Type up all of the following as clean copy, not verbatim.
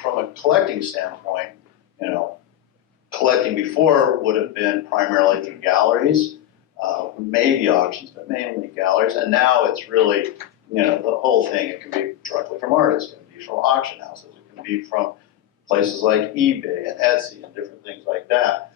from a collecting standpoint, collecting before would have been primarily through galleries, maybe auctions, but mainly galleries. And now it's really, the whole thing. It can be directly from artists, it can be from auction houses, it can be from places like eBay and Etsy and different things like that.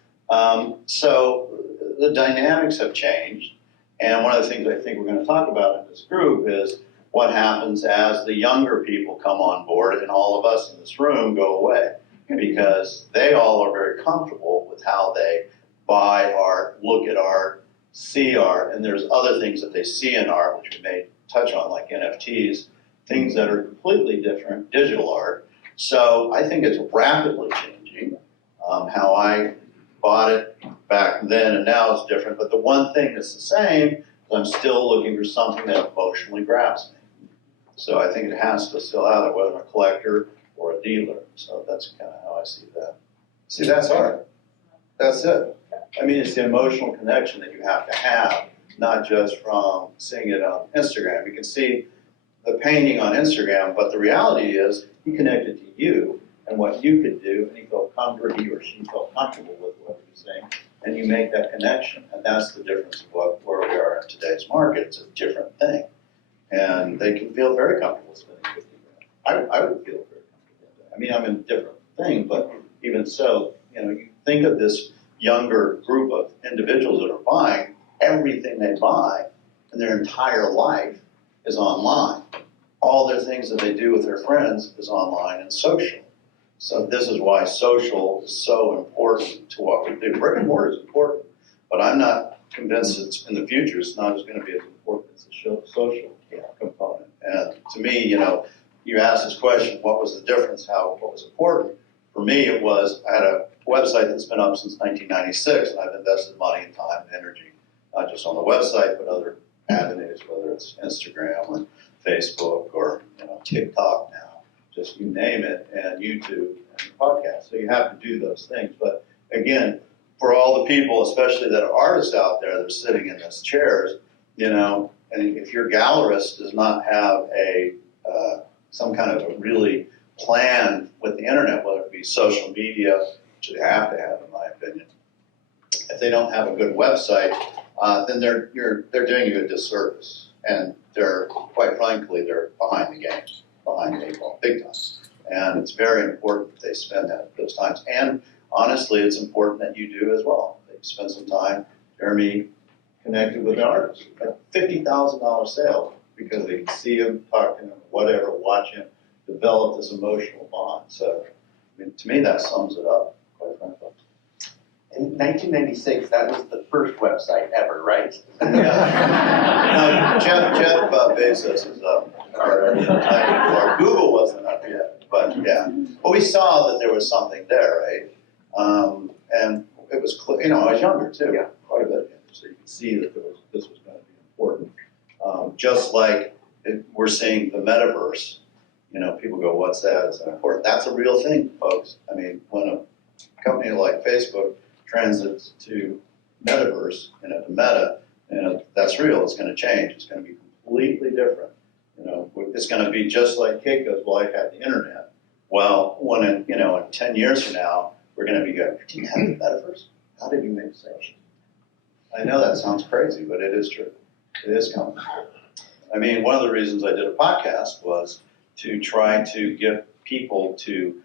So the dynamics have changed. And one of the things I think we're going to talk about in this group is what happens as the younger people come on board and all of us in this room go away, because they all are very comfortable with how they buy art, look at art, see art, and there's other things that they see in art, which we may touch on, like NFTs, things that are completely different, digital art. So I think it's rapidly changing. How I bought it back then and now is different, but the one thing that's the same is I'm still looking for something that emotionally grabs me. So I think it has to still have it, whether I'm a collector or a dealer. So that's kind of how I see that. See, that's art. That's it. I mean, it's the emotional connection that you have to have, not just from seeing it on Instagram. You can see the painting on Instagram, but the reality is he connected to you and what you could do, and he felt comfortable, he or she felt comfortable with what he was saying, and you make that connection. And that's the difference of where we are in today's market. It's a different thing. And they can feel very comfortable spending $50,000. I would feel very comfortable with that. I mean, I'm in a different thing, but even so, you think of this younger group of individuals that are buying, everything they buy in their entire life is online. All their things that they do with their friends is online and social. So this is why social is so important to what we do. Brick and mortar is important, but I'm not convinced it's in the future it's not going to be as important as the social component. And to me, you asked this question, what was the difference, what was important? For me, it was, I had a website that's been up since 1996, and I've invested money and time and energy, not just on the website, but other avenues, whether it's Instagram or Facebook or TikTok now, just you name it, and YouTube and podcast. So you have to do those things. But again, for all the people, especially that are artists out there that are sitting in those chairs, and if your gallerist does not have some kind of a really plan with the internet, whether it be social media, which they have to have, in my opinion, if they don't have a good website, then they're doing you a disservice, and quite frankly, they're behind the game, behind the eight ball, big time. And it's very important that they spend those times. And honestly, it's important that you do as well. That you spend some time. Jeremy connected with artists, like $50,000 sale, because they can see him, talk to him, whatever, watch him, develop this emotional bond. So, to me, that sums it up, quite frankly. In 1996, that was the first website ever, right? Yeah. No, Jeff Bezos is up. Or Google wasn't up yet, but yeah. Well, we saw that there was something there, right? And it was clear. I was younger too, quite a bit younger, so you could see that this was going to be important. Just like we're seeing the metaverse. People go, "What's that? Is that important?" That's a real thing, folks. I mean, when a company like Facebook transits to metaverse, to meta, that's real. It's going to change. It's going to be completely different. It's going to be just like Kate goes, "Well, I had the internet." Well, when in 10 years from now, we're going to be going, "Do you have the metaverse? How did you make such?" I know that sounds crazy, but it is true. It is coming. I mean, one of the reasons I did a podcast was to try to get people to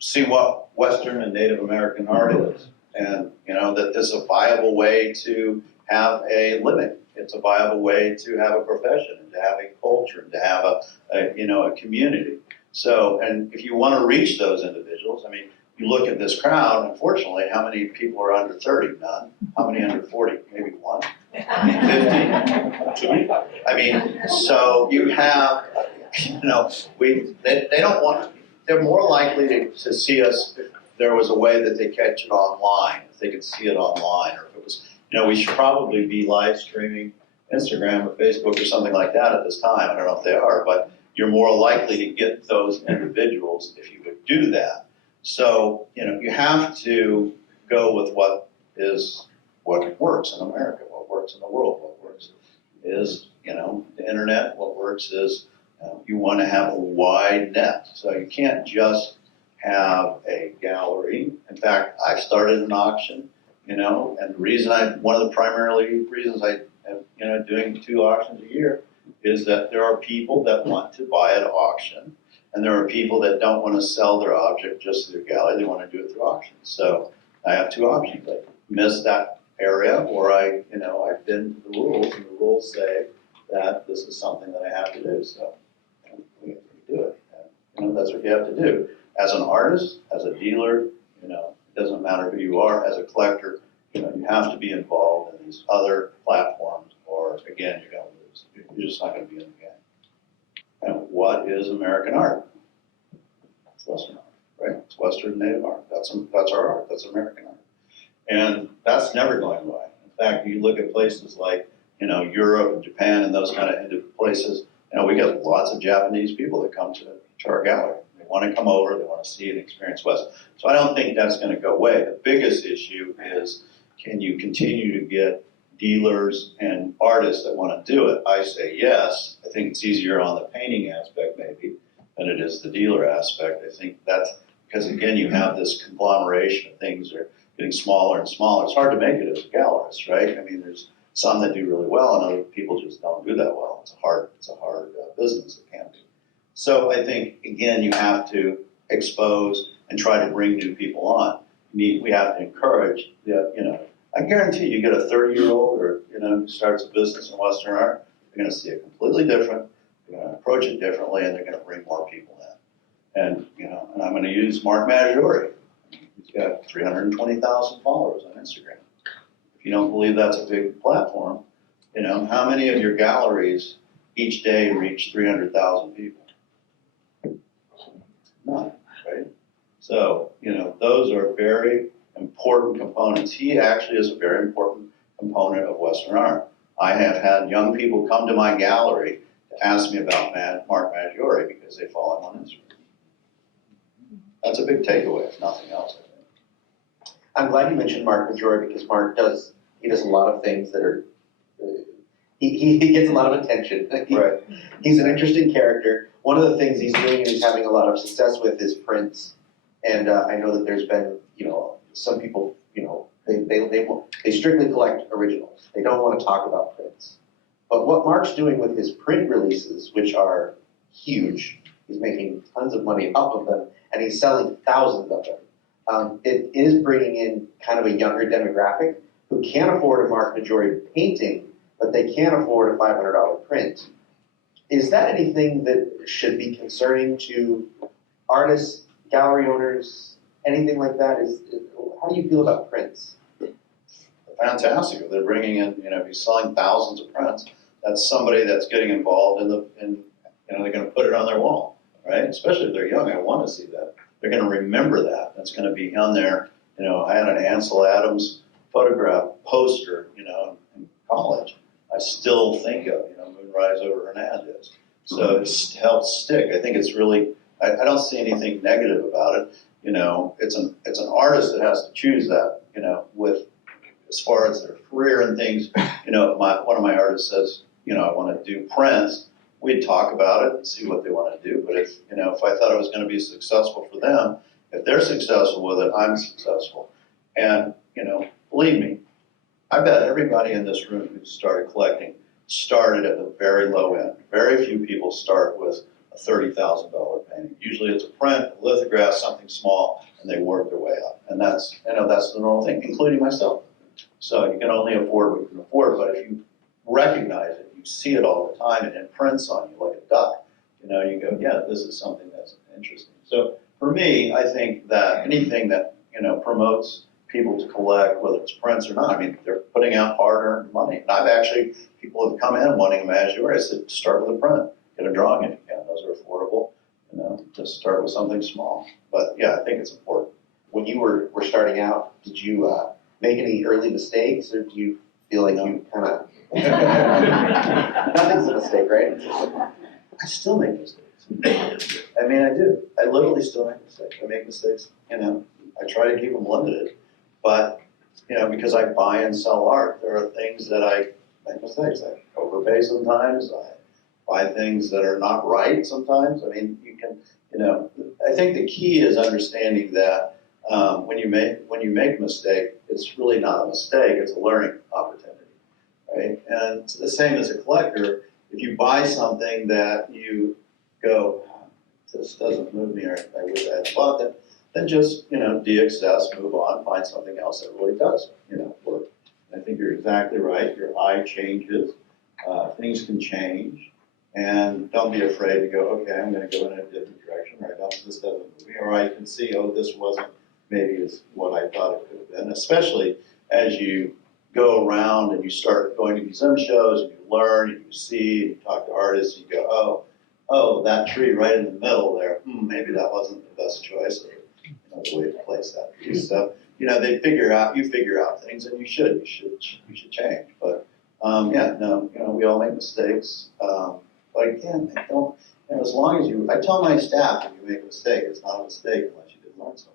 see what Western and Native American art is. And, that this is a viable way to have a living. It's a viable way to have a profession, and to have a culture, and to have a community. So, and if you want to reach those individuals, I mean, you look at this crowd, unfortunately, how many people are under 30? None. How many under 40? Maybe one? 50? Two? I mean, so you have, they don't want, they're more likely to see us if there was a way that they catch it online, if they could see it online, or if it was, we should probably be live streaming Instagram or Facebook or something like that at this time. I don't know if they are, but you're more likely to get those individuals if you would do that. So, you have to go with what works in America, what works in the world, what works is, the internet, what works is you want to have a wide net. So you can't just have a gallery. In fact, I started an auction, and the reason one of the primary reasons I am, doing 2 auctions a year is that there are people that want to buy at auction, and there are people that don't want to sell their object just to their gallery. They want to do it through auctions. So I have 2 options. I miss that area, or I bend to the rules, and the rules say that this is something that I have to do. So we do it. And, that's what you have to do. As an artist, as a dealer, it doesn't matter who you are. As a collector, you have to be involved in these other platforms, or again, you're going to lose. You're just not going to be in the game. And what is American art? It's Western art, right? It's Western native art. That's our art. That's American art. And that's never going away. In fact, you look at places like, Europe and Japan and those kind of places, we get lots of Japanese people that come to our gallery. They want to come over, they want to see and experience West. So I don't think that's going to go away. The biggest issue is, can you continue to get dealers and artists that want to do it? I say yes. I think it's easier on the painting aspect maybe than it is the dealer aspect. I think that's because, again, you have this conglomeration of things that are getting smaller and smaller. It's hard to make it as a gallerist, right? I mean, there's some that do really well, and other people just don't do that well. It's a hard business. It can be. So I think, again, you have to expose and try to bring new people on. We have to encourage I guarantee you get a 30-year-old or, who starts a business in Western art, they're going to see it completely different, they're going to approach it differently, and they're going to bring more people in. And, and I'm going to use Mark Maggiore. He's got 320,000 followers on Instagram. If you don't believe that's a big platform, how many of your galleries each day reach 300,000 people? None, right? So, those are very important components. He actually is a very important component of Western art. I have had young people come to my gallery to ask me about Mark Maggiore because they follow him on Instagram. That's a big takeaway, if nothing else, I think. I'm glad you mentioned Mark Maggiore because Mark does a lot of things that are, he gets a lot of attention. Right. He's an interesting character. One of the things he's doing and he's having a lot of success with is prints. And I know that there's been, some people, they strictly collect originals. They don't want to talk about prints. But what Mark's doing with his print releases, which are huge, he's making tons of money off of them, and he's selling thousands of them. It is bringing in kind of a younger demographic who can't afford a Mark Maggiore painting, but they can't afford a $500 print. Is that anything that should be concerning to artists, gallery owners, anything like that? How do you feel about prints? Fantastic. They're bringing in, if he's selling thousands of prints, that's somebody that's getting involved in they're going to put it on their wall, right? Especially if they're young. I want to see that. They're going to remember that. That's going to be on there. I had an Ansel Adams photograph poster, in college. I still think of, Moonrise over Hernandez. So it helps stick. I think it's really, I don't see anything negative about it. It's an artist that has to choose that, with as far as their career and things. One of my artists says, I want to do prints. We'd talk about it and see what they want to do. But if I thought it was going to be successful for them, if they're successful with it, I'm successful. And, believe me, I bet everybody in this room who started collecting started at the very low end. Very few people start with a $30,000 painting. Usually it's a print, a lithograph, something small, and they work their way up. And that's the normal thing, including myself. So you can only afford what you can afford, but if you recognize it, you see it all the time, and it prints on you like a duck. You go, yeah, this is something that's interesting. So for me, I think that anything that, promotes people to collect, whether it's prints or not, I mean, they're putting out hard-earned money. And I've actually, people have come in wanting a Maggiore. I said, start with a print, get a drawing if you can. Those are affordable. Just start with something small. But yeah, I think it's important. When you were starting out, did you make any early mistakes, or do you feel like you kind of... Nothing's a mistake, right? I still make mistakes. I mean, I do. I literally still make mistakes. I make mistakes, I try to keep them limited. But, because I buy and sell art, there are things that I make mistakes. I overpay sometimes. I buy things that are not right sometimes. I mean, you can, I think the key is understanding that when you make a mistake, it's really not a mistake, it's a learning opportunity, right? And it's the same as a collector. If you buy something that you go, this doesn't move me, or I wish I had bought that, then just, de-access, move on, find something else that really does, work. And I think you're exactly right. Your eye changes, things can change, and don't be afraid to go, okay, I'm going to go in a different direction, or this doesn't move me, or I can see, oh, this wasn't maybe as what I thought it could have been, especially as you go around and you start going to museum shows and you learn and you see and you talk to artists and you go, oh, that tree right in the middle there, maybe that wasn't the best choice, or the way to place that piece. So, you figure out things, and you should change. But we all make mistakes. But again, don't, as long as I tell my staff, when you make a mistake, it's not a mistake unless you did learn something.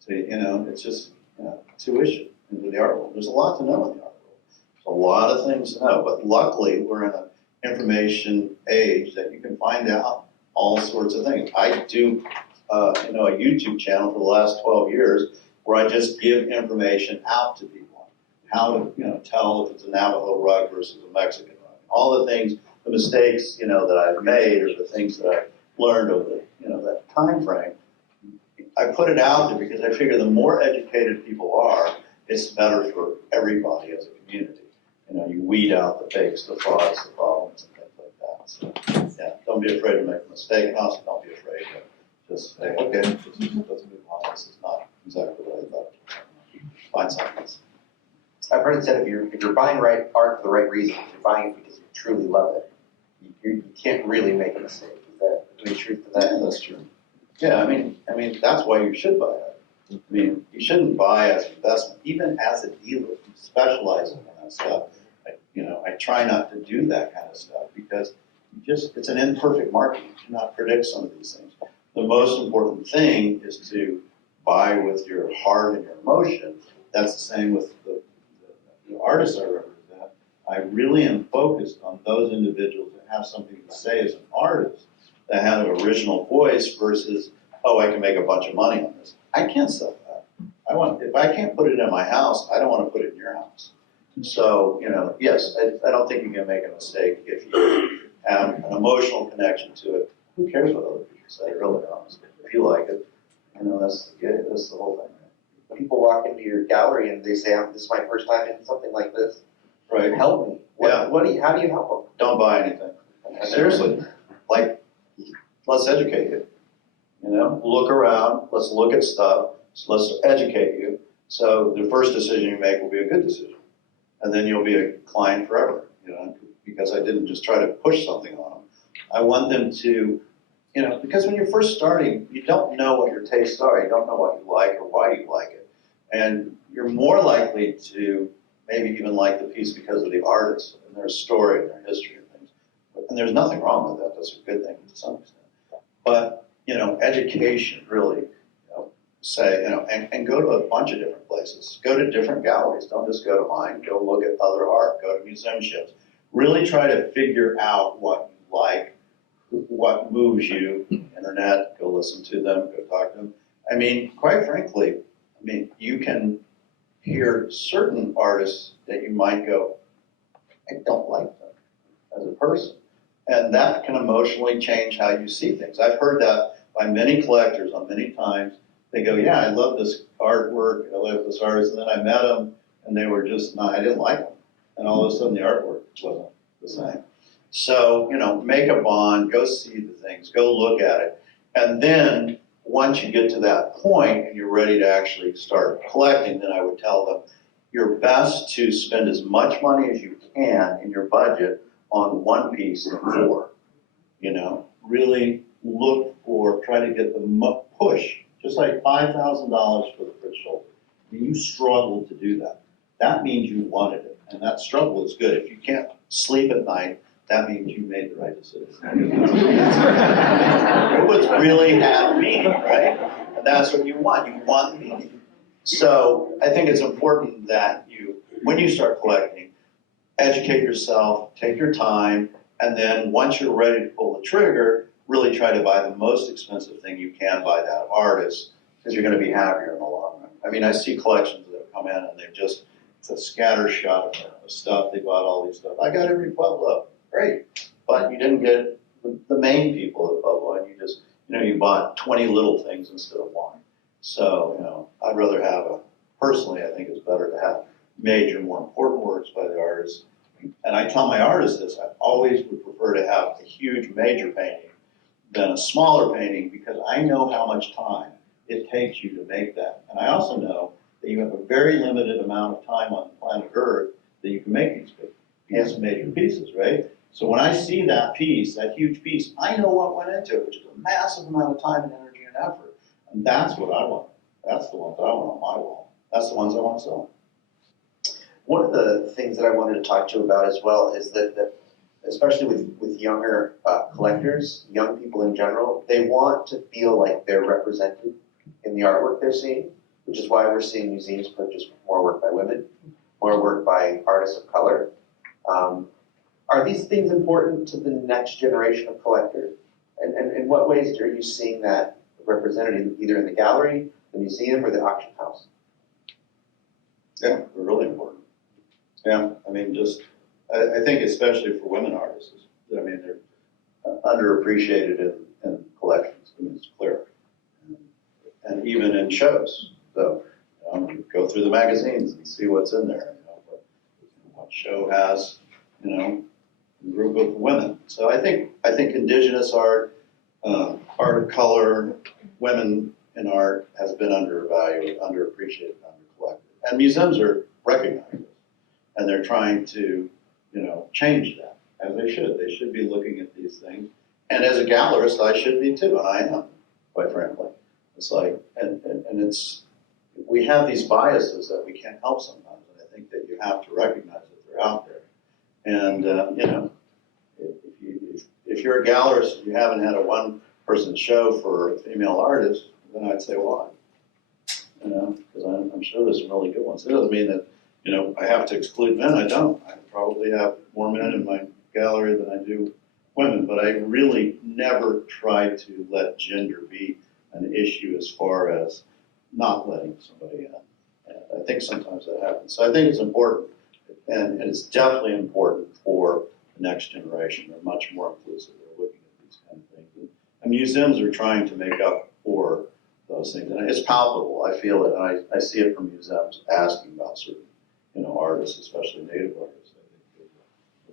So, it's just, tuition into the art world. There's a lot to know in the art world. There's a lot of things to know, but luckily we're in an information age that you can find out all sorts of things. I do, a YouTube channel for the last 12 years where I just give information out to people. How to, tell if it's a Navajo rug versus a Mexican rug. All the things, the mistakes, that I've made, or the things that I've learned over, that time frame. I put it out there because I figure the more educated people are, it's better for everybody as a community. You weed out the fakes, the frauds, the problems, and things like that. So, yeah, don't be afraid to make a mistake, and also don't be afraid to just say, okay, let's move on. This is not exactly what I thought. Find something else. I've heard it said if you're buying art for the right reason, if you're buying it because you truly love it, you can't really make a mistake. Is that the truth to that? Yeah, that's true. Yeah, I mean, that's why you should buy it. I mean, you shouldn't buy as an investment, even as a dealer who specializes in that stuff. I try not to do that kind of stuff because it's an imperfect market. You cannot predict some of these things. The most important thing is to buy with your heart and your emotion. That's the same with the artists I represent. I really am focused on those individuals that have something to say as an artist, that have an original voice versus, I can make a bunch of money on this. I can't sell that. If I can't put it in my house, I don't want to put it in your house. So, yes, I don't think you can make a mistake if you have an emotional connection to it. Who cares what other people say, really, honestly? If you like it, that's the whole thing. When people walk into your gallery and they say, this is my first time in something like this, right? Help me. How do you help them? Don't buy anything. Seriously. Let's educate you. Look around, let's look at stuff, let's educate you. So the first decision you make will be a good decision. And then you'll be a client forever, because I didn't just try to push something on them. I want them to, because when you're first starting, you don't know what your tastes are. You don't know what you like or why you like it. And you're more likely to maybe even like the piece because of the artist and their story and their history and things. And there's nothing wrong with that. That's a good thing to some extent. But, education really, say, and go to a bunch of different places. Go to different galleries. Don't just go to mine. Go look at other art. Go to museum shows. Really try to figure out what you like, what moves you. Internet, go listen to them, go talk to them. I mean, quite frankly, you can hear certain artists that you might go, I don't like them as a person. And that can emotionally change how you see things. I've heard that by many collectors on many times. They go, yeah, I love this artwork, I love this artist, and then I met them, and they were just not, I didn't like them. And all of a sudden the artwork wasn't the same. So, make a bond, go see the things, go look at it. And then once you get to that point and you're ready to actually start collecting, then I would tell them, you're best to spend as much money as you can in your budget on one piece and 4. Really look for, try to get the push, just like $5,000 for the Fritz Shoulder. You struggled to do that. That means you wanted it, and that struggle is good. If you can't sleep at night, that means you made the right decision. It was really have meaning, right? And that's what you want. You want meaning. So I think it's important that when you start collecting, educate yourself, take your time, And then once you're ready to pull the trigger, really try to buy the most expensive thing you can by that artist, because you're going to be happier in the long run. I mean, I see collections that have come in and they've just, it's a scattershot of stuff. They bought all these stuff. I got every Pueblo. Great. But you didn't get the main people of the Pueblo, and you just, you bought 20 little things instead of one. So, I'd rather have personally, I think it's better to have major, more important works by the artists. And I tell my artists this, I always would prefer to have a huge major painting than a smaller painting, because I know how much time it takes you to make that. And I also know that you have a very limited amount of time on planet Earth that you can make these big major pieces, right? So when I see that piece, that huge piece, I know what went into it, which is a massive amount of time and energy and effort. And that's what I want. That's the ones I want on my wall. That's the ones I want to sell. One of the things that I wanted to talk to you about as well is that especially with younger collectors, young people in general, they want to feel like they're represented in the artwork they're seeing, which is why we're seeing museums purchase more work by women, more work by artists of color. Are these things important to the next generation of collectors? And in what ways are you seeing that represented either in the gallery, the museum, or the auction house? Yeah, they're really important. Yeah, I mean, I think especially for women artists, I mean, they're underappreciated in collections. I mean, it's clear. And even in shows. So, go through the magazines and see what's in there. What show has, a group of women. So I think indigenous art, art of color, women in art has been undervalued, underappreciated, undercollected. And museums are recognizing this. And they're trying to, change that, as they should. They should be looking at these things. And as a gallerist, I should be too, and I am, quite frankly. It's like, and it's, we have these biases that we can't help sometimes, and I think that you have to recognize that they're out there. And, if you're a gallerist and you haven't had a one-person show for a female artist, then I'd say why? Because I'm sure there's some really good ones. It doesn't mean that, I have to exclude men. I don't. I probably have more men in my gallery than I do women, but I really never try to let gender be an issue as far as not letting somebody in. And I think sometimes that happens. So I think it's important, and it's definitely important for the next generation. They're much more inclusive. They're looking at these kind of things. And museums are trying to make up for those things. And it's palpable. I feel it, and I see it from museums asking about certain, artists, especially Native artists. I think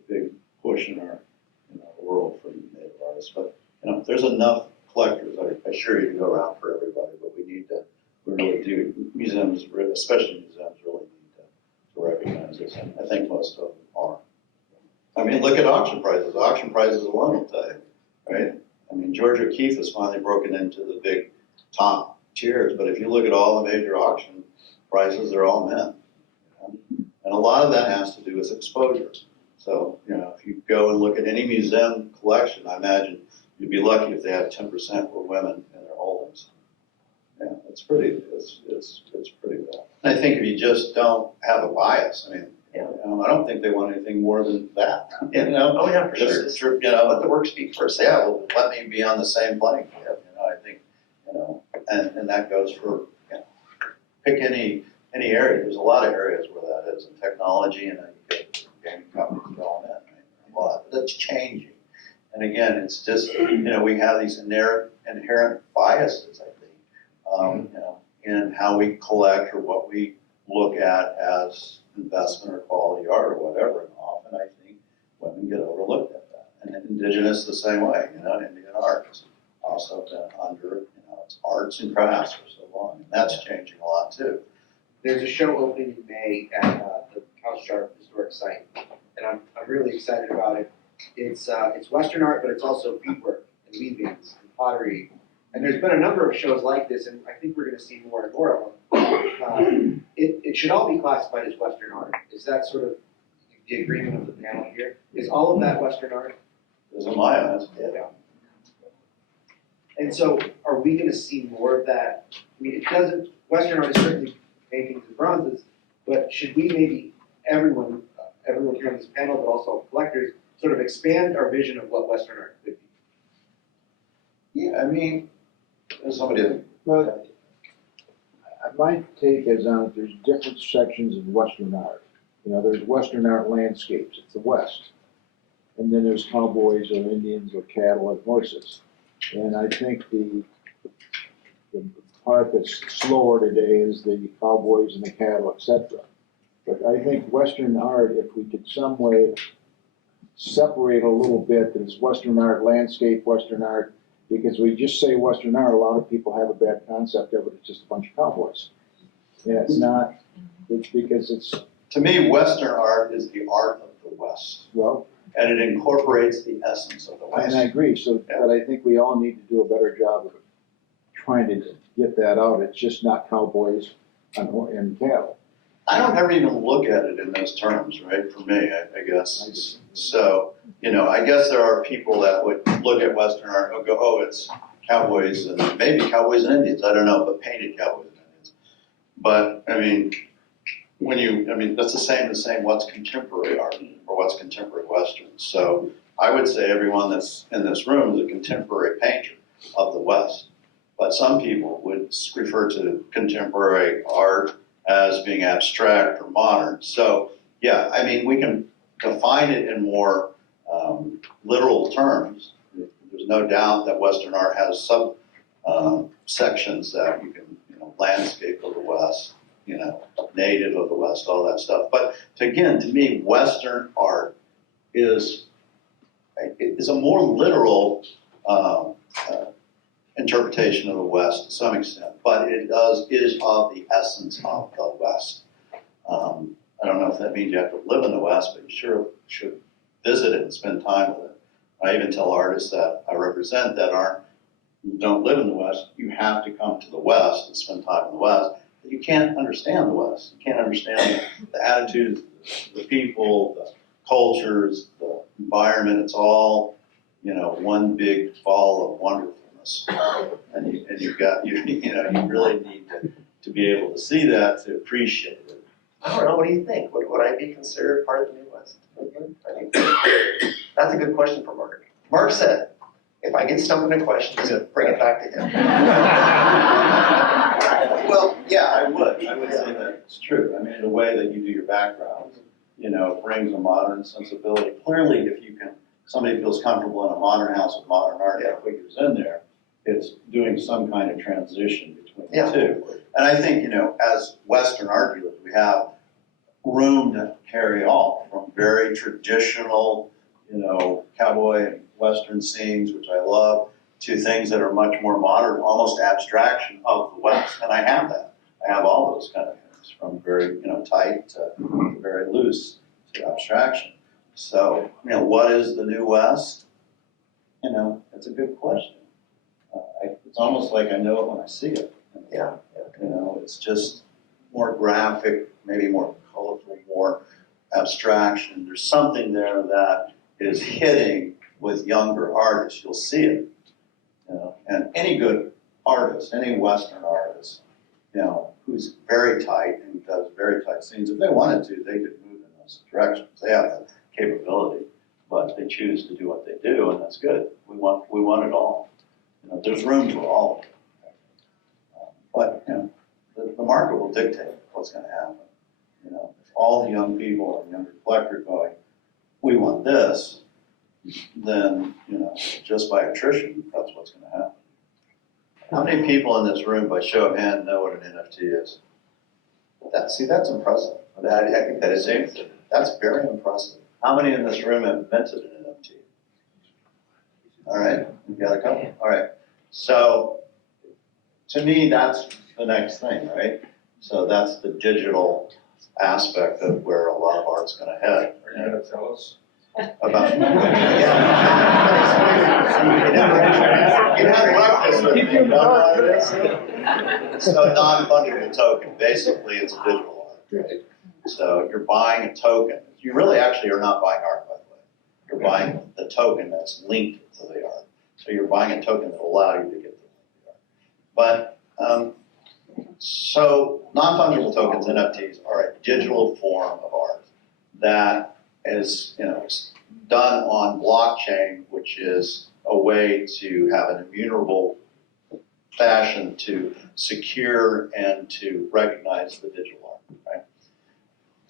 there's a big push in our world for Native artists. But there's enough collectors, I assure you, to go around for everybody. But we really do. Museums, especially museums, really need to recognize this. And I think most of them are. I mean, look at auction prices. Auction prices alone will tell you, right? I mean, George O'Keeffe has finally broken into the big top tiers. But if you look at all the major auction prices, they're all men. And a lot of that has to do with exposure. So, if you go and look at any museum collection, I imagine you'd be lucky if they had 10% were women in their holdings. Yeah, it's pretty bad. I think if you just don't have a bias, I mean, I don't think they want anything more than that. Oh yeah, for sure. Just, let the work speak for itself. Yeah, well, let me be on the same playing field. I think, and that goes for, pick any area. There's a lot of areas where that is, in technology, and you get gaming companies are all in, right? A lot. But that's changing. And again, it's just, we have these inherent biases, I think, in how we collect or what we look at as investment or quality art or whatever. And often I think women get overlooked at that. And indigenous the same way, Indian art has also been under, it's arts and crafts for so long. And that's changing a lot too. There's a show opening in May at the House Sharp Historic Site, and I'm really excited about it. It's Western art, but it's also beadwork and weavings and pottery. And there's been a number of shows like this, and I think we're going to see more and more of them. It should all be classified as Western art. Is that sort of the agreement of the panel here? Is all of that Western art? Is in my eyes, yeah. And so, are we going to see more of that? I mean, Western art is certainly paintings and bronzes, but should we maybe, everyone here on this panel, but also collectors, sort of expand our vision of what Western art could be. Yeah, I mean, there's somebody. Well, my take is on it, there's different sections of Western art. You know, there's Western art landscapes, it's the West. And then there's cowboys or Indians or cattle and horses. And I think the part that's slower today is the cowboys and the cattle, etc. But I think Western art, if we could some way separate a little bit, that it's Western art landscape, Western art, because we just say Western art, a lot of people have a bad concept of it, it's just a bunch of cowboys. Yeah, it's not, it's because it's, To me, Western art is the art of the West, well, and it incorporates the essence of the West. and I agree, so, but I think we all need to do a better job of trying to get that out, it's just not cowboys and cattle. I don't ever even look at it in those terms, right, for me, I guess. So, you know, I guess there are people that would look at Western art and go, oh, it's cowboys and maybe cowboys and Indians, I don't know, but painted cowboys and Indians. But, I mean, that's the same as saying what's contemporary art or what's contemporary Western. So I would say everyone that's in this room is a contemporary painter of the West. But some people would refer to contemporary art as being abstract or modern. So, yeah, I mean, we can define it in more literal terms. There's no doubt that Western art has sub sections that you can, you know, landscape of the West, you know, native of the West, all that stuff. But again, to me, Western art is a more literal interpretation of the West to some extent, but it is of the essence of the West. I don't know if that means you have to live in the West, but you sure should visit it and spend time with it. I even tell artists that I represent that don't live in the West, you have to come to the West and spend time in the West. But you can't understand the West. You can't understand the attitudes, the people, the cultures, the environment. It's all, you know, one big ball of wonderfulness. And you really need to be able to see that, to appreciate it. I don't know, what do you think? Would I be considered part of the Midwest? I think that's a good question for Mark. Mark said, if I get stumped in a question, just bring it back to him. Well, yeah, I would say that it's true. I mean, the way that you do your background, you know, brings a modern sensibility. Clearly, if somebody feels comfortable in a modern house with modern art that figures in there, it's doing some kind of transition between the two. And I think, you know, as Western art dealers, we have room to carry all from very traditional, you know, cowboy and Western scenes, which I love, to things that are much more modern, almost abstraction of the West. And I have that. I have all those kind of things, from very, you know, tight to very loose to abstraction. So, you know, what is the new West? You know, it's a good question. It's almost like I know it when I see it. Yeah. You know, it's just more graphic, maybe more colorful, more abstraction. There's something there that is hitting with younger artists. You'll see it. You know, and any good artist, any Western artist, you know, who's very tight and does very tight scenes, if they wanted to, they could move in those directions. They have the capability, but they choose to do what they do, and that's good. We want it all. You know, there's room for all of it. But, you know, the market will dictate what's going to happen. You know, if all the young people and younger collectors are going, we want this, then, you know, just by attrition, that's what's going to happen. How many people in this room, by show of hand, know what an NFT is? That's impressive. I think that is impressive. That's very impressive. How many in this room have minted an NFT? All right, we got a couple. All right. So, to me, that's the next thing, right? So that's the digital aspect of where a lot of art's going to head. Are you going to tell us? About So non-fungible token, basically it's a digital art, right? So you're buying a token. You really actually are not buying art, by the way. You're buying the token that's linked to the art. So you're buying a token that will allow you to get the art. But so non-fungible tokens, NFTs, are a digital form of art that is, it's done on blockchain, which is a way to have an immutable fashion to secure and to recognize the digital art, right?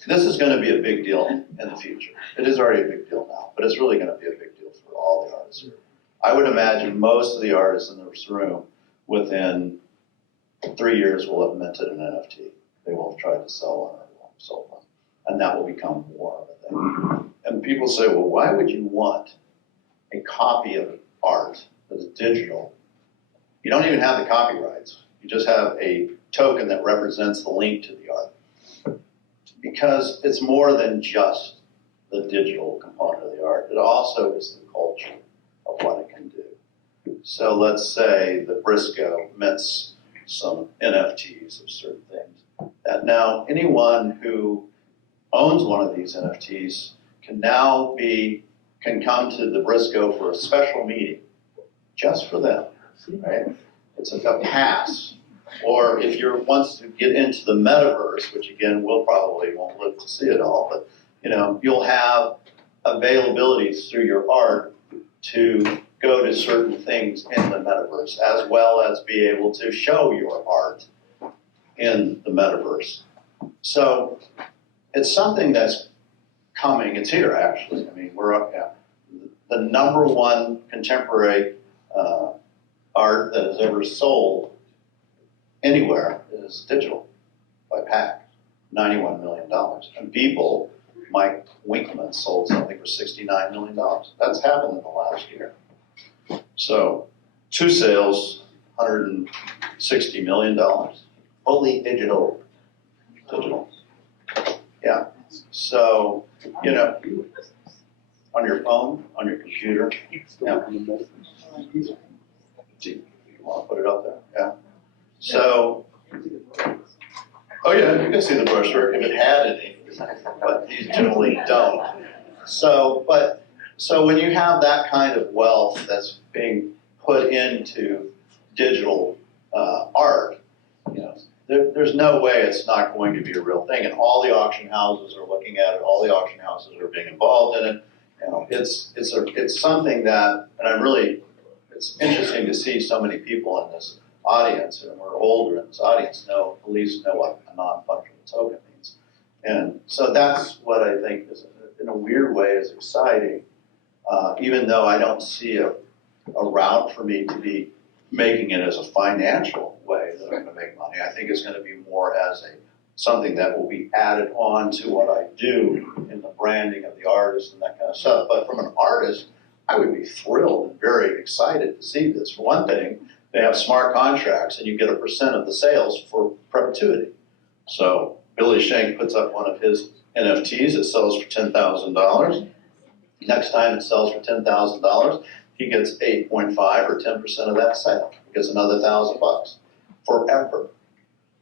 This is going to be a big deal in the future. It is already a big deal now, but it's really going to be a big deal for all the artists. I would imagine most of the artists in this room within 3 years will have minted an NFT. They will have tried to sell one or will have sold one. And that will become more of a thing. And people say, well, why would you want a copy of art that is digital? You don't even have the copyrights. You just have a token that represents the link to the art. Because it's more than just the digital component of the art. It also is the culture of what it can do. So let's say that Briscoe mints some NFTs of certain things. That now anyone who owns one of these NFTs can come to the Briscoe for a special meeting just for them, right? It's a pass. Or if you're wants to get into the metaverse, which again, we'll probably won't live to see it all, but you'll have availabilities through your art to go to certain things in the metaverse, as well as be able to show your art in the metaverse. So it's something that's coming. It's here, actually. I mean, we're up. Yeah. The number one contemporary art that has ever sold anywhere is digital by PAC, $91 million. And Beeple, Mike Winkleman, sold something for $69 million. That's happened in the last year. So 2 sales, $160 million. Only digital. Digital. Yeah. So, on your phone, on your computer. Yeah. Do you want to put it up there? Yeah. So, oh yeah, you can see the brochure if it had any, but these generally don't. So when you have that kind of wealth that's being put into digital art, there's no way it's not going to be a real thing. And all the auction houses are looking at it. All the auction houses are being involved in it. It's something that, and it's interesting to see so many people in this audience, and we're older in this audience, at least know what a non-fungible token means. And so that's what I think is, in a weird way, is exciting, even though I don't see a route for me to be making it as a financial way that I'm going to make money. I think it's going to be more as something that will be added on to what I do in the branding of the artist and that kind of stuff. But from an artist, I would be thrilled and very excited to see this. For one thing, they have smart contracts and you get a % of the sales for perpetuity. So Billy Shank puts up one of his NFTs, it sells for $10,000. Next time it sells for $10,000, he gets 8.5 or 10% of that sale. He gets another $1,000 forever.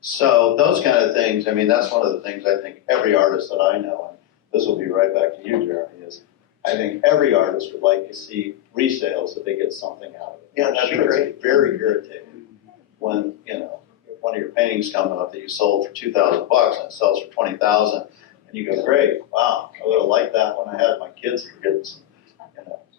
So those kind of things, I mean, that's one of the things I think every artist that I know, and this will be right back to you, Jeremy, is I think every artist would like to see resales that they get something out of it. Yeah, that'd be great. It's very irritating when, if one of your paintings comes up that you sold for $2,000 and it sells for $20,000, and you go, great, wow, I would have liked that when I had my kids for getting some,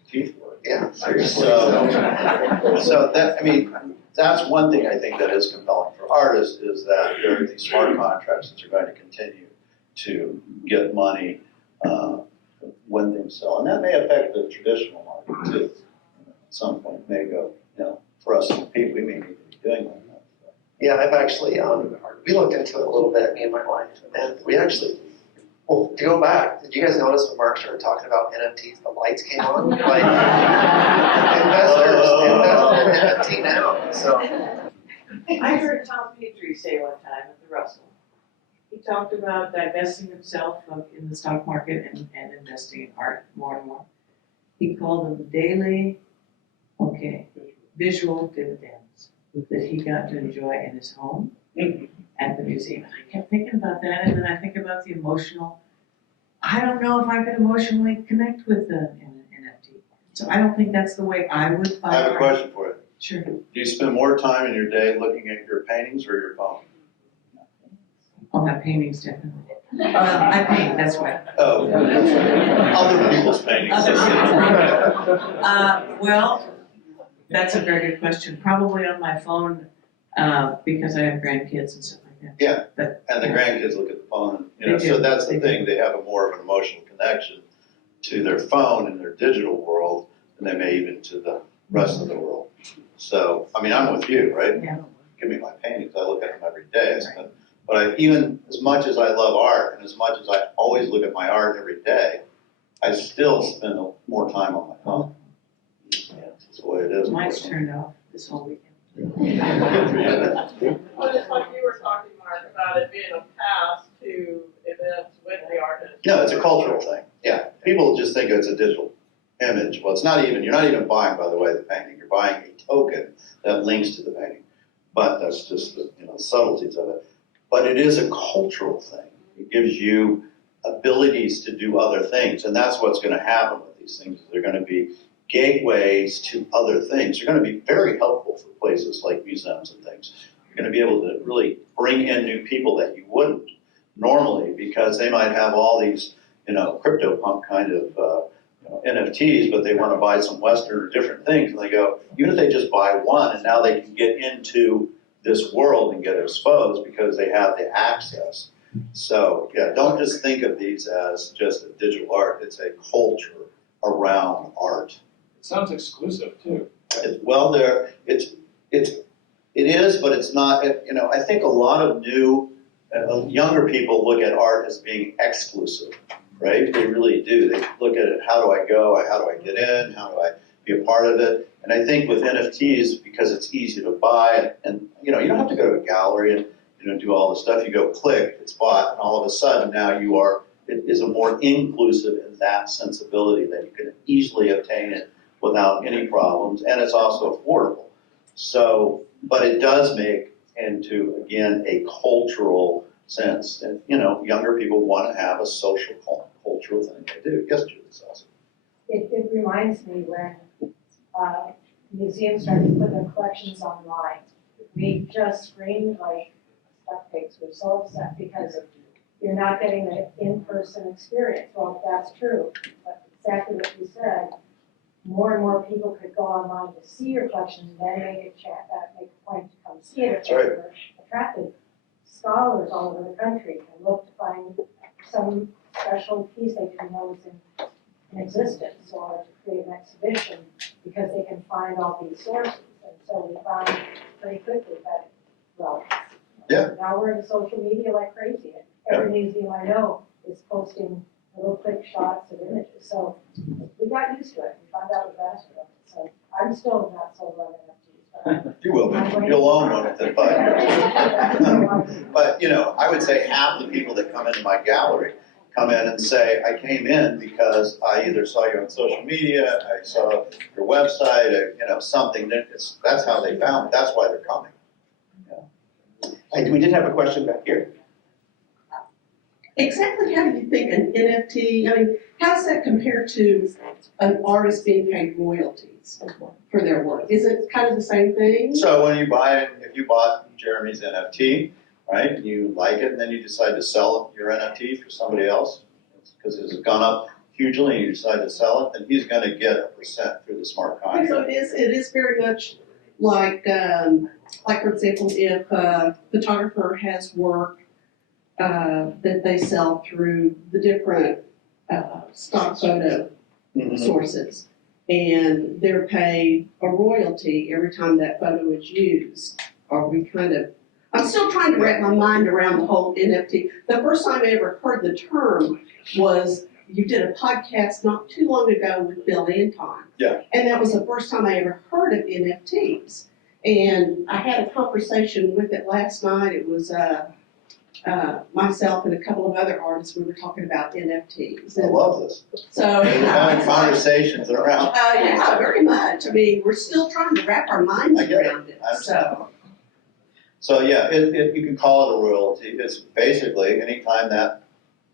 teeth work. Yeah, seriously. So that, I mean, that's one thing I think that is compelling for artists, is that there are these smart contracts that are going to continue to get money when things sell. And that may affect the traditional market too. At some point, it may go, for us to compete, we may need to be doing that. Yeah, I've actually, we looked into it a little bit, me and my wife, and we actually, well, to go back, did you guys notice when Mark started talking about NFTs, the lights came on? Like, invest in NFT now, so. I heard Tom Petrie say one time at the Russell, he talked about divesting himself in the stock market and investing in art more and more. He called them daily, visual dividends that he got to enjoy in his home at the museum. And I kept thinking about that, and then I think about the emotional. I don't know if I could emotionally connect with an NFT. So I don't think that's the way I would buy I have a art. question for you. Sure. Do you spend more time in your day looking at your paintings or your phone? I'll have paintings definitely. I paint, that's why. Oh, other people's paintings. Other well, that's a very good question. Probably on my phone, because I have grandkids and stuff like that. Yeah, But, and the grandkids look at the phone, you know, They so do, that's the they thing, they have a more of an emotional connection to their phone and their digital world than they may even to the rest of the world. So, I mean, I'm with you, right? Yeah. Give me my paintings, I look at them every day. But even as much as I love art and as much as I always look at my art every day, I still spend more time on my phone. Yeah, that's the way it is. mine's turned off this whole weekend. Well, just like you were talking, Mark, about it being a pass to events with the artist. No, it's a cultural thing. Yeah, people just think it's a digital image. Well, it's not even. You're not even buying, by the way, the painting. You're buying a token that links to the painting. But that's just the subtleties of it. But it is a cultural thing. It gives you abilities to do other things, and that's what's going to happen with these things. They're going to be gateways to other things. They're going to be very helpful for places like museums and things. You're going to be able to really bring in new people that you wouldn't normally, because they might have all these, CryptoPunk kind of NFTs, but they want to buy some Western or different things, and they go, even if they just buy one, and now they can get into this world and get exposed because they have the access. So, yeah, don't just think of these as just a digital art. It's a culture around art. It sounds exclusive too. Well, it is, but it's not. I think a lot of younger people look at art as being exclusive, right? They really do. They look at it, how do I go? How do I get in? How do I be a part of it? And I think with NFTs, because it's easy to buy, and you don't have to go to a gallery and do all the stuff. You go click, it's bought, and all of a sudden now it is a more inclusive in that sensibility that you can easily obtain it without any problems, and it's also affordable. So, but it does make into, again, a cultural sense. And, younger people want to have a social, cultural thing they do. Yes, Julie Sauce. It reminds me when museums started to put their collections online. We just screamed like stuck pigs. We're so upset because you're not getting the in-person experience. Well, that's true, but exactly what you said, more and more people could go online to see your collection and then make a point to come see it. That's right. We're attracted. Scholars all over the country can look to find some special piece they didn't know was in existence, or to create an exhibition because they can find all these sources. And so we found pretty quickly that, now we're in social media like crazy. Every museum I know is posting little quick shots of images. So we got used to it. We found out the best of it. So I'm still not so about NFTs. You will be. You'll own one within 5 years. But, I would say half the people that come into my gallery come in and say, I came in because I either saw you on social media, I saw your website, something. That's how they found it. That's why they're coming. We did have a question back here. Exactly how do you think an NFT, how does that compare to an artist being paid royalties for their work? Is it kind of the same thing? So when you buy, if you bought Jeremy's NFT, right, and you like it, and then you decide to sell your NFT for somebody else, because it has gone up hugely, and you decide to sell it, then he's going to get a % through the smart contract. So it is very much like for example, if a photographer has work that they sell through the different stock photo sources, and they're paid a royalty every time that photo is used. I'm still trying to wrap my mind around the whole NFT. The first time I ever heard the term was you did a podcast not too long ago with Bill Anton. Yeah. And that was the first time I ever heard of NFTs. And I had a conversation with it last night. It was myself and a couple of other artists. We were talking about NFTs. I love this. So We're having conversations around. yeah, very much. We're still trying to wrap our minds around it. So yeah, you can call it a royalty. It's basically anytime that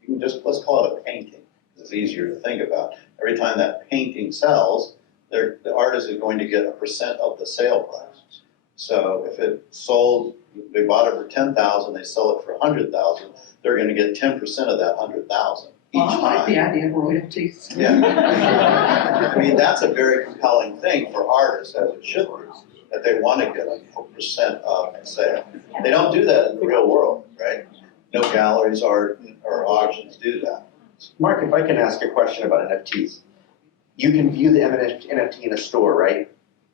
you can let's call it a painting. It's easier to think about. Every time that painting sells, the artist is going to get a % of the sale price. So if it sold, they bought it for $10,000, they sell it for $100,000. they're gonna get 10% of that 100,000 each Well, I like the time. idea of royalties. Yeah. I mean, that's a very compelling thing for artists, as it should be, that they wanna get a percent of the sale. They don't do that in the real world, right? No galleries or auctions do that. Mark, if I can ask a question about NFTs. You can view the NFT in a store, right?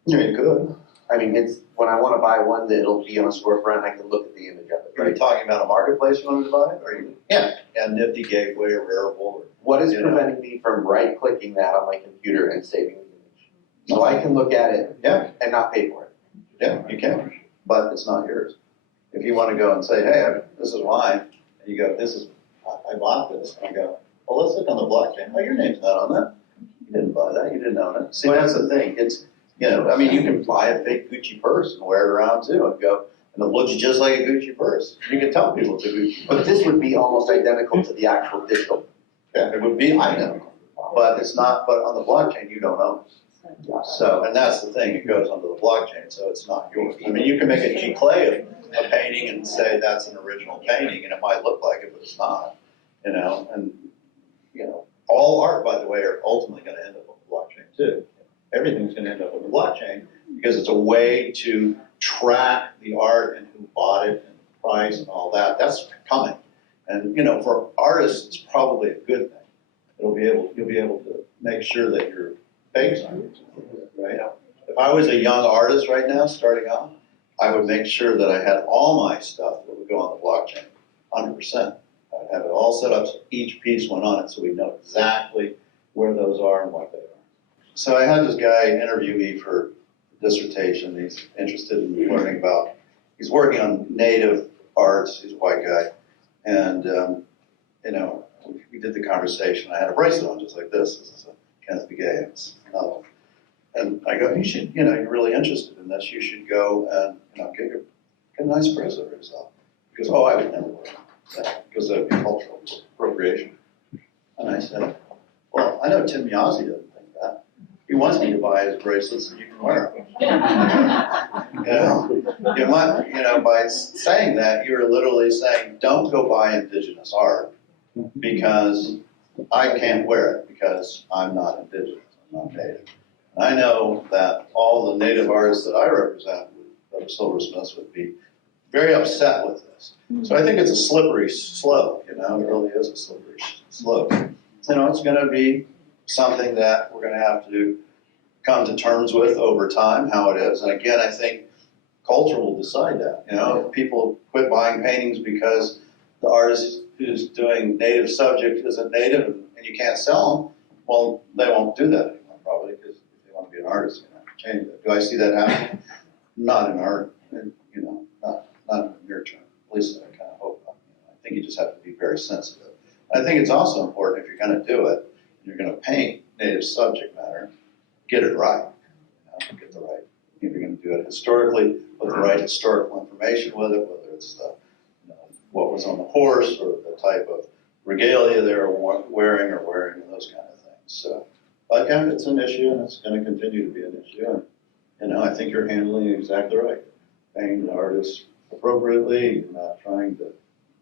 Yeah, you could. I mean, it's, when I wanna buy one, that it'll be on a storefront, I can look at the image of it, Are you right? talking about a marketplace you wanted to buy, or you? Yeah. A Nifty Gateway or Rarible or. What is You know. preventing me from right-clicking that on my computer and saving the image? So I can look at it Yeah, and not pay for it. yeah, you can, but it's not yours. If you wanna go and say, hey, this is mine, and you go, I bought this, and I go, well, let's look on the blockchain, oh, your name's not on that. You didn't buy that, you didn't own it. See, that's the thing, it's, I mean, you can buy a fake Gucci purse and wear it around too, and go, and it looks just like a Gucci purse. You can tell people it's a Gucci But purse. this would be almost identical to the actual digital. Yeah, it would be identical, but it's not, but on the blockchain, you don't own it. So, and that's the thing, it goes onto the blockchain, so it's not yours. I mean, you can make a G-clay of a painting and say that's an original painting, and it might look like it, but it's not, and, all art, by the way, are ultimately gonna end up on the blockchain too. Everything's gonna end up on the blockchain, because it's a way to track the art and who bought it, and the price and all that, that's coming. And, for artists, it's probably a good thing. You'll be able to make sure that your fakes aren't, right? If I was a young artist right now, starting out, I would make sure that I had all my stuff that would go on the blockchain, 100%. I'd have it all set up so each piece went on it, so we know exactly where those are and what they are. So I had this guy interview me for a dissertation. He's interested in learning about, he's working on native arts, he's a white guy. And, we did the conversation. I had a bracelet on just like this. This is a Kenneth Begay. It's another one. And I go, you should, you're really interested in this. You should go and, get a nice bracelet for yourself. He goes, oh, I would never wear that because that would be cultural appropriation. And I said, well, I know Tim Yazzie doesn't think that. He wants me to buy his bracelets so you can wear them. By saying that, you're literally saying, don't go buy indigenous art because I can't wear it because I'm not indigenous, I'm not native. And I know that all the native artists that I represent, the silversmiths, would be very upset with this. So I think it's a slippery slope, it really is a slippery slope. It's gonna be something that we're gonna have to come to terms with over time, how it is. And again, I think culture will decide that. If people quit buying paintings because the artist who's doing native subject isn't native and you can't sell them, well, they won't do that anymore probably, because if they want to be an artist, they're going to have to change that. Do I see that happening? Not in art, not in the near term. At least I kind of hope not. I think you just have to be very sensitive. I think it's also important, if you're going to do it, and you're going to paint native subject matter, get it right. Get the right. If you're going to do it historically, put the right historical information with it, whether it's the what was on the horse or the type of regalia they were wearing and those kind of things. So, but yeah, it's an issue and it's going to continue to be an issue. And I think you're handling it exactly right. Paying the artist appropriately, you're not trying to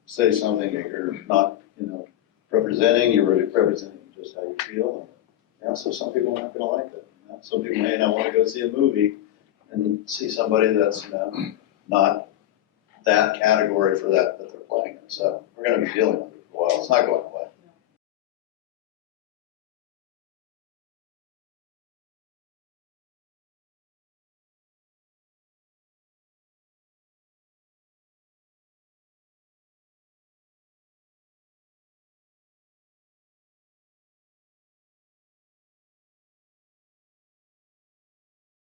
say something that you're not, representing. You're really representing just how you feel. And, so some people are not going to like it. Some people may not want to go see a movie and see somebody that's not that category for that they're playing in. So we're going to be dealing with it for a while. It's not going away.